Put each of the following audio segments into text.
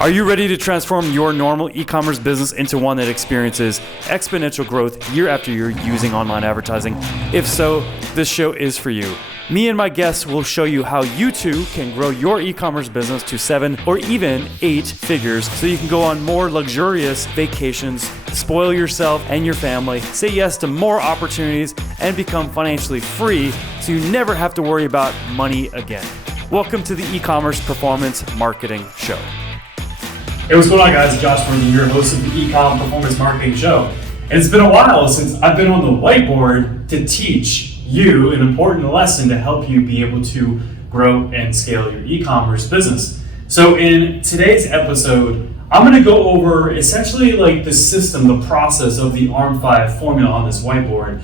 Are you ready to transform your normal e-commerce business into one that experiences exponential growth year after year using online advertising? If so, this show is for you. Me and my guests will show you how you too can grow your e-commerce business to 7 or even 8 figures so you can go on more luxurious vacations, spoil yourself and your family, say yes to more opportunities, and become financially free so you never have to worry about money again. Welcome to the E-commerce Performance Marketing Show. Hey, what's going on, guys? Josh Worthy, your host of the E-com Performance Marketing Show. And it's been a while since I've been on the whiteboard to teach you an important lesson to help you be able to grow and scale your e-commerce business. So in today's episode, I'm going to go over essentially like the system, the process of the ARM5 formula on this whiteboard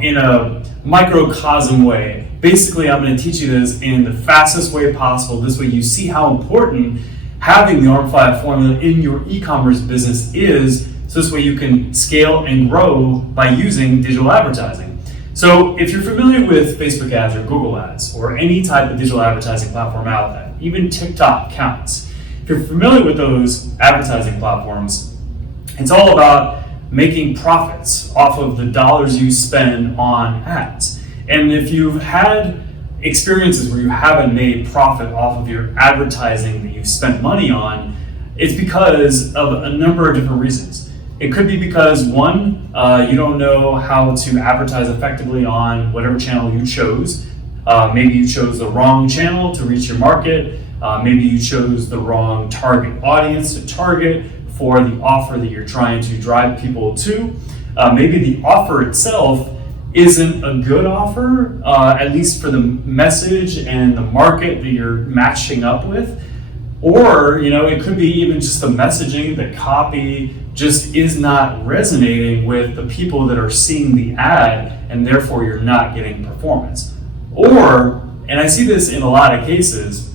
in a microcosm way. Basically, I'm going to teach you this in the fastest way possible. This way you see how important having the ARM5 formula in your e-commerce business is, so this way you can scale and grow by using digital advertising. So if you're familiar with Facebook ads or Google ads or any type of digital advertising platform out there, even TikTok counts. If you're familiar with those advertising platforms, it's all about making profits off of the dollars you spend on ads. And if you've had experiences where you haven't made profit off of your advertising that you've spent money on, it's because of a number of different reasons. It could be because one, you don't know how to advertise effectively on whatever channel you chose. Maybe you chose the wrong channel to reach your market. Maybe you chose the wrong target audience to target for the offer that you're trying to drive people to. Maybe the offer itself isn't a good offer, at least for the message and the market that you're matching up with. Or, it could be even just the messaging, the copy just is not resonating with the people that are seeing the ad, and therefore you're not getting performance. Or, and I see this in a lot of cases,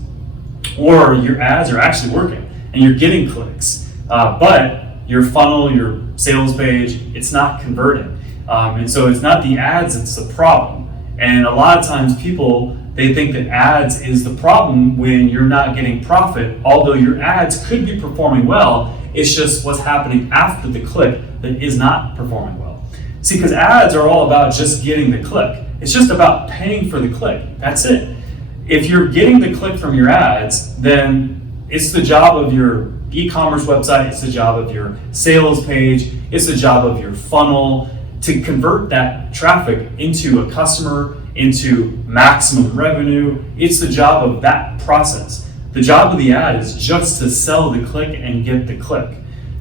or your ads are actually working and you're getting clicks, but your funnel, your sales page, it's not converting. And so it's not the ads, it's the problem. And a lot of times people, they think that ads is the problem when you're not getting profit, although your ads could be performing well. It's just what's happening after the click that is not performing well. See, because ads are all about just getting the click. It's just about paying for the click. That's it. If you're getting the click from your ads, then it's the job of your e-commerce website, it's the job of your sales page, it's the job of your funnel to convert that traffic into a customer, into maximum revenue. It's the job of that process. The job of the ad is just to sell the click and get the click.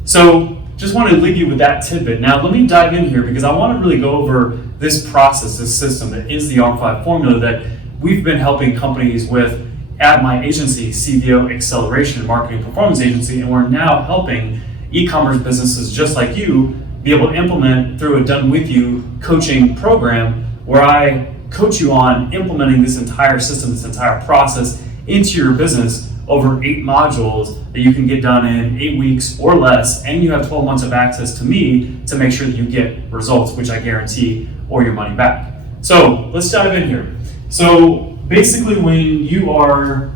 So just want to leave you with that tidbit. Now let me dive in here because I want to really go over this process, this system that is the ARM5 formula that we've been helping companies with at my agency, CBO Acceleration Marketing Performance Agency, and we're now helping e-commerce businesses just like you be able to implement through a done with you coaching program where I coach you on implementing this entire system, this entire process into your business over 8 modules that you can get done in 8 weeks or less, and you have 12 months of access to me to make sure that you get results, which I guarantee, or your money back. So let's dive in here. So basically when you are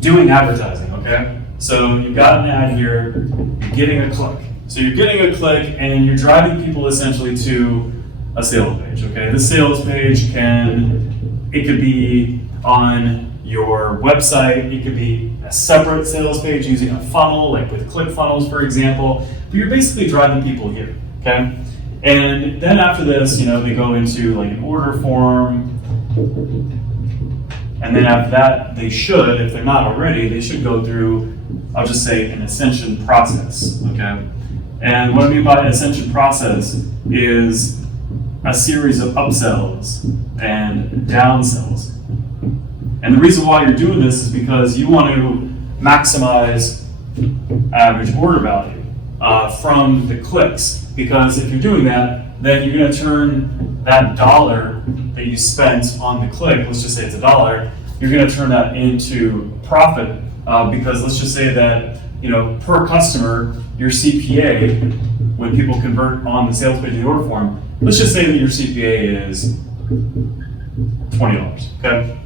doing advertising, okay? So you've got an ad here, you're getting a click. So you're getting a click and you're driving people essentially to a sales page, okay? This sales page it could be on your website, it could be a separate sales page using a funnel, like with ClickFunnels, for example, but you're basically driving people here, okay? And then after this, they go into like an order form, and then after that, they should, if they're not already, they should go through, I'll just say, an ascension process, okay? And what I mean by an ascension process is a series of upsells and downsells. And the reason why you're doing this is because you want to maximize average order value from the clicks. Because if you're doing that, then you're going to turn that dollar that you spent on the click, let's just say it's $1, you're going to turn that into profit because let's just say that per customer, your CPA, when people convert on the sales page of the order form, let's just say that your CPA is $20, okay?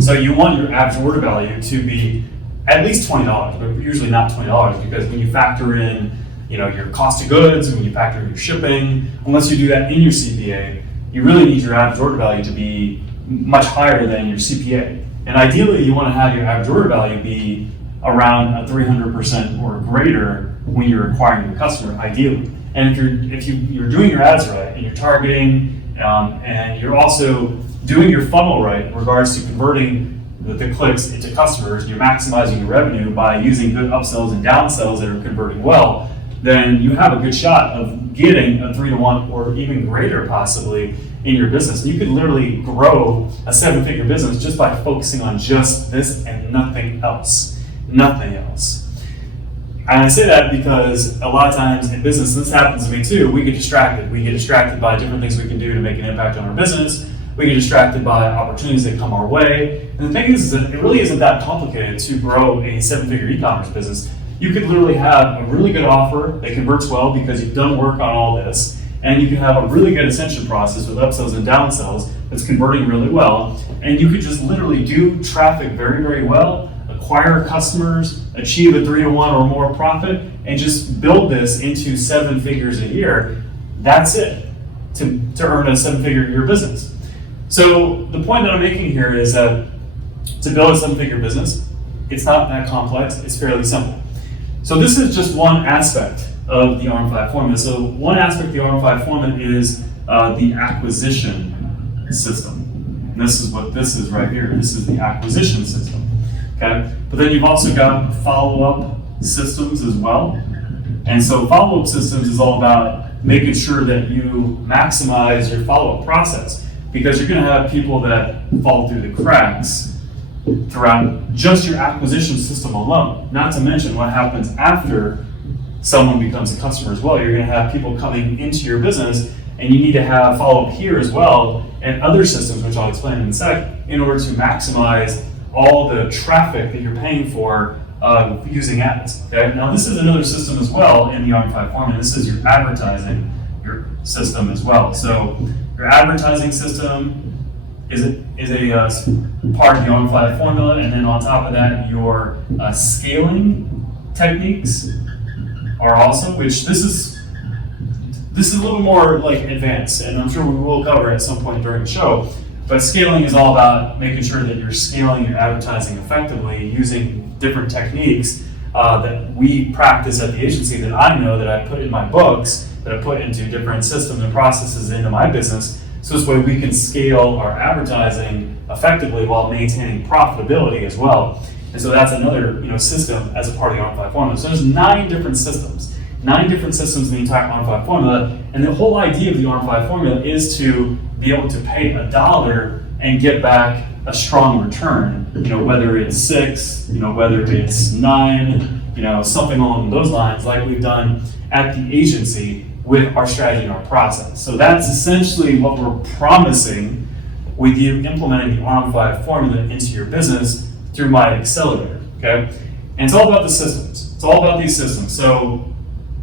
So you want your average order value to be at least $20, but usually not $20 because when you factor in, your cost of goods, when you factor in your shipping, unless you do that in your CPA, you really need your average order value to be much higher than your CPA. And ideally, you want to have your average order value be around a 300% or greater when you're acquiring your customer, ideally. And if you're doing your ads right and you're targeting and you're also doing your funnel right in regards to converting the clicks into customers, you're maximizing your revenue by using good upsells and downsells that are converting well, then you have a good shot of getting a 3-to-1 or even greater possibly in your business. You could literally grow a 7-figure business just by focusing on just this and nothing else. Nothing else. And I say that because a lot of times in business, this happens to me too, we get distracted. We get distracted by different things we can do to make an impact on our business. We get distracted by opportunities that come our way. And the thing is that it really isn't that complicated to grow a 7-figure e-commerce business. You could literally have a really good offer that converts well because you've done work on all this, and you can have a really good ascension process with upsells and downsells that's converting really well, and you could just literally do traffic very, very well, acquire customers, achieve a 3-to-1 or more profit, and just build this into 7 figures a year. That's it to earn a 7-figure a year business. So the point that I'm making here is that to build a 7-figure business, it's not that complex, it's fairly simple. So this is just one aspect of the ARM5 formula. So one aspect of the ARM5 formula is the acquisition system. And this is what this is right here. This is the acquisition system. Okay? But then you've also got follow-up systems as well. And so follow-up systems is all about making sure that you maximize your follow-up process, because you're going to have people that fall through the cracks throughout just your acquisition system alone, not to mention what happens after someone becomes a customer as well. You're going to have people coming into your business, and you need to have follow-up here as well, and other systems, which I'll explain in a sec, in order to maximize all the traffic that you're paying for using ads. Okay? Now this is another system as well in the ARM5 formula. This is your advertising system as well. So your advertising system is a part of the ARM5 formula, and then on top of that, your scaling techniques are also, which this is a little more like advanced, and I'm sure we will cover at some point during the show. But scaling is all about making sure that you're scaling your advertising effectively using different techniques that we practice at the agency, that I know, that I put in my books, that I put into different systems and processes into my business. So this way we can scale our advertising effectively while maintaining profitability as well. And so that's another system as a part of the ARM5 formula. So there's 9 different systems in the entire ARM5 formula. And the whole idea of the ARM5 formula is to be able to pay $1 and get back a strong return. Whether it's 6, whether it's 9, something along those lines, like we've done at the agency with our strategy and our process. So that's essentially what we're promising with you implementing the ARM5 formula into your business through my accelerator, okay? And it's all about the systems. It's all about these systems. So,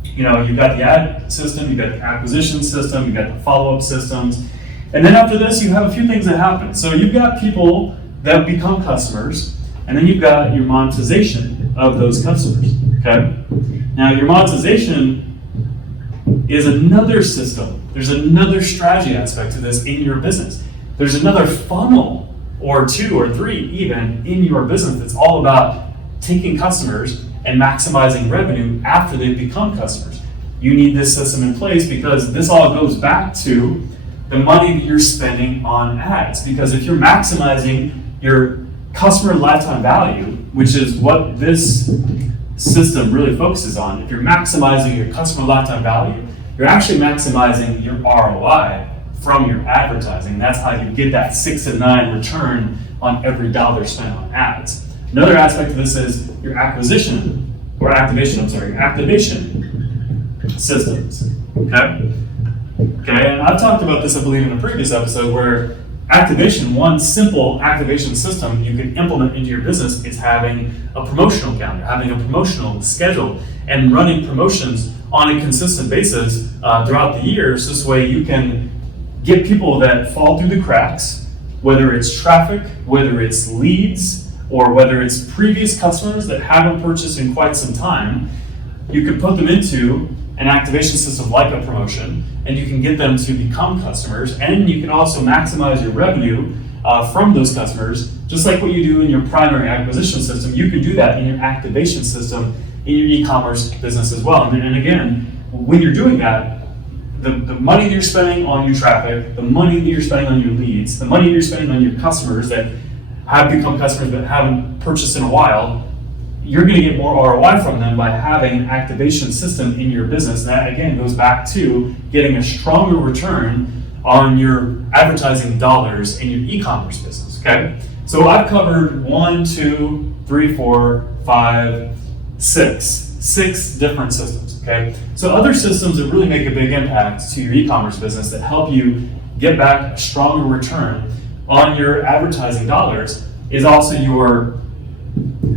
you've got the ad system, you've got the acquisition system, you've got the follow-up systems. And then after this, you have a few things that happen. So you've got people that become customers, and then you've got your monetization of those customers, okay? Now, your monetization is another system. There's another strategy aspect to this in your business. There's another funnel or 2 or 3 even in your business that's all about taking customers and maximizing revenue after they've become customers. You need this system in place because this all goes back to the money that you're spending on ads. Because if you're maximizing your customer lifetime value, which is what this system really focuses on, if you're maximizing your customer lifetime value, you're actually maximizing your ROI from your advertising. That's how you get that 6 to 9 return on every $1 spent on ads. Another aspect of this is your activation systems, okay? And I've talked about this, I believe, in a previous episode, where one simple activation system you can implement into your business is having a promotional calendar, having a promotional schedule, and running promotions on a consistent basis throughout the year. So this way you can get people that fall through the cracks, whether it's traffic, whether it's leads, or whether it's previous customers that haven't purchased in quite some time, you could put them into an activation system like a promotion, and you can get them to become customers, and you can also maximize your revenue from those customers, just like what you do in your primary acquisition system. You can do that in your activation system in your e-commerce business as well. And again, when you're doing that, the money that you're spending on your traffic, the money that you're spending on your leads, the money that you're spending on your customers that have become customers but haven't purchased in a while, you're going to get more ROI from them by having an activation system in your business. And that again goes back to getting a stronger return on your advertising dollars in your e-commerce business. Okay, so I've covered 1, 2, 3, 4, 5, 6 different systems. Okay, so other systems that really make a big impact to your e-commerce business that help you get back a stronger return on your advertising dollars is also your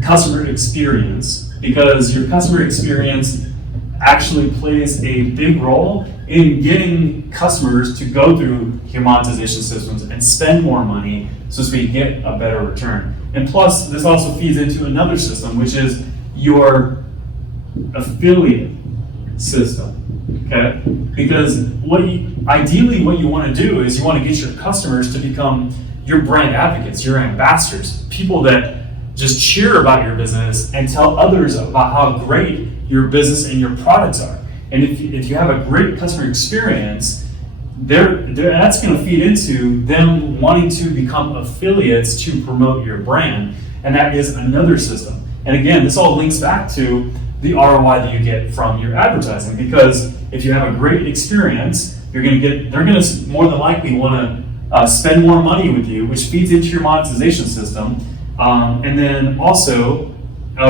customer experience, because your customer experience actually plays a big role in getting customers to go through your monetization systems and spend more money so that we get a better return. And plus, this also feeds into another system, which is your affiliate system, okay? Because ideally what you want to do is you want to get your customers to become your brand advocates, your ambassadors, people that just cheer about your business and tell others about how great your business and your products are. And if you have a great customer experience, that's going to feed into them wanting to become affiliates to promote your brand. And that is another system. And again, this all links back to the ROI that you get from your advertising, because if you have a great experience, they're going to more than likely want to spend more money with you, which feeds into your monetization system. And then also,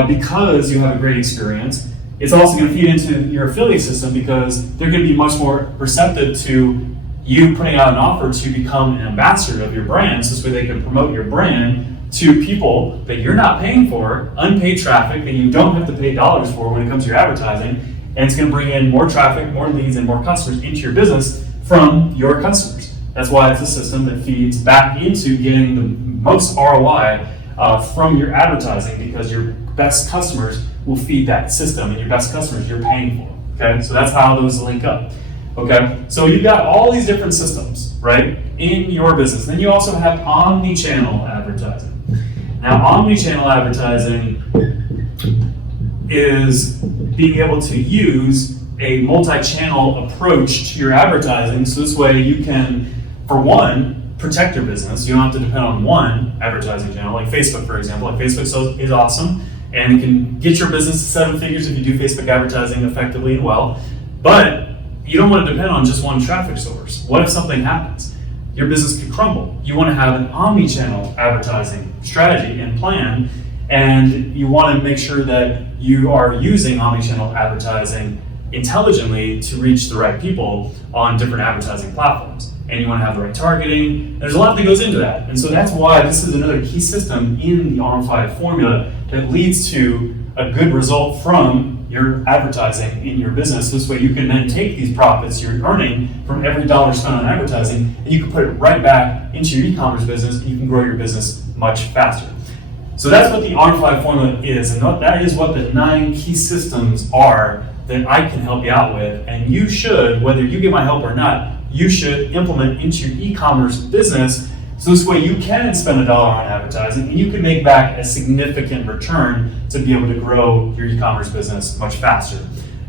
because you have a great experience, it's also going to feed into your affiliate system, because they're going to be much more receptive to you putting out an offer to become an ambassador of your brand, so this way they can promote your brand to people that you're not paying for, unpaid traffic that you don't have to pay dollars for when it comes to your advertising, and it's going to bring in more traffic, more leads, and more customers into your business from your customers. That's why it's a system that feeds back into getting the most ROI from your advertising, because your best customers will feed that system, and your best customers you're paying for. Okay, so that's how those link up. Okay, so you've got all these different systems, right, in your business. Then you also have omni-channel advertising. Now, omni-channel advertising is being able to use a multi-channel approach to your advertising, so this way you can, for one, protect your business. You don't have to depend on one advertising channel, like Facebook, for example. Like Facebook is awesome, and it can get your business to 7 figures if you do Facebook advertising effectively and well, but you don't want to depend on just one traffic source. What if something happens? Your business could crumble. You want to have an omni-channel advertising strategy and plan, and you want to make sure that you are using omni-channel advertising intelligently to reach the right people on different advertising platforms. And you want to have the right targeting. There's a lot that goes into that. And so that's why this is another key system in the ARM5 formula that leads to a good result from your advertising in your business. This way you can then take these profits you're earning from every dollar spent on advertising, and you can put it right back into your e-commerce business, and you can grow your business much faster. So that's what the ARM5 formula is, and that is what the 9 key systems are that I can help you out with. And you should, whether you get my help or not, you should implement into your e-commerce business, so this way you can spend $1 on advertising and you can make back a significant return to be able to grow your e-commerce business much faster.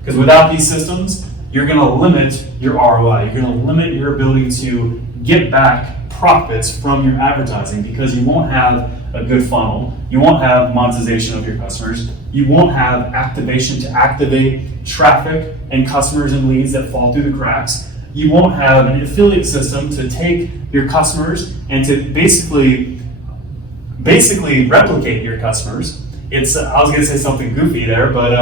Because without these systems, you're going to limit your ROI. You're going to limit your ability to get back profits from your advertising, because you won't have a good funnel. You won't have monetization of your customers. You won't have activation to activate traffic and customers and leads that fall through the cracks. You won't have an affiliate system to take your customers and to basically replicate your customers. I was going to say something goofy there, but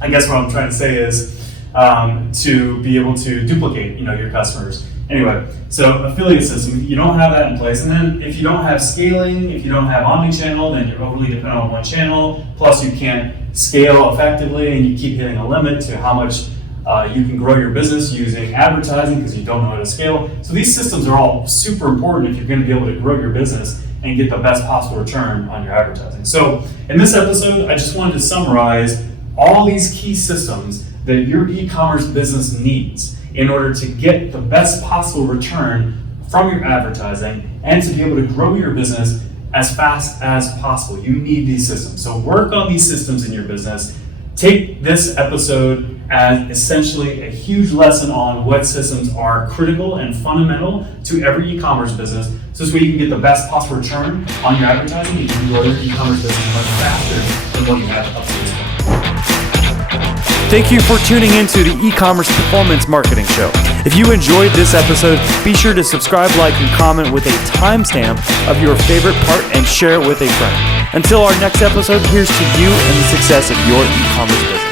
I guess what I'm trying to say is to be able to duplicate, your customers. Anyway, so affiliate system, you don't have that in place. And then if you don't have scaling, if you don't have omni-channel, then you're overly dependent on one channel. Plus you can't scale effectively, and you keep hitting a limit to how much you can grow your business using advertising, because you don't know how to scale. So these systems are all super important if you're going to be able to grow your business and get the best possible return on your advertising. So in this episode, I just wanted to summarize all these key systems that your e-commerce business needs in order to get the best possible return from your advertising and to be able to grow your business as fast as possible. You need these systems. So work on these systems in your business. Take this episode as essentially a huge lesson on what systems are critical and fundamental to every e-commerce business, so this way you can get the best possible return on your advertising and you can grow your e-commerce business much faster than what you have up to this point. Thank you for tuning into the e-commerce performance marketing show. If you enjoyed this episode, be sure to subscribe, like, and comment with a timestamp of your favorite part and share it with a friend. Until our next episode, here's to you and the success of your e-commerce business.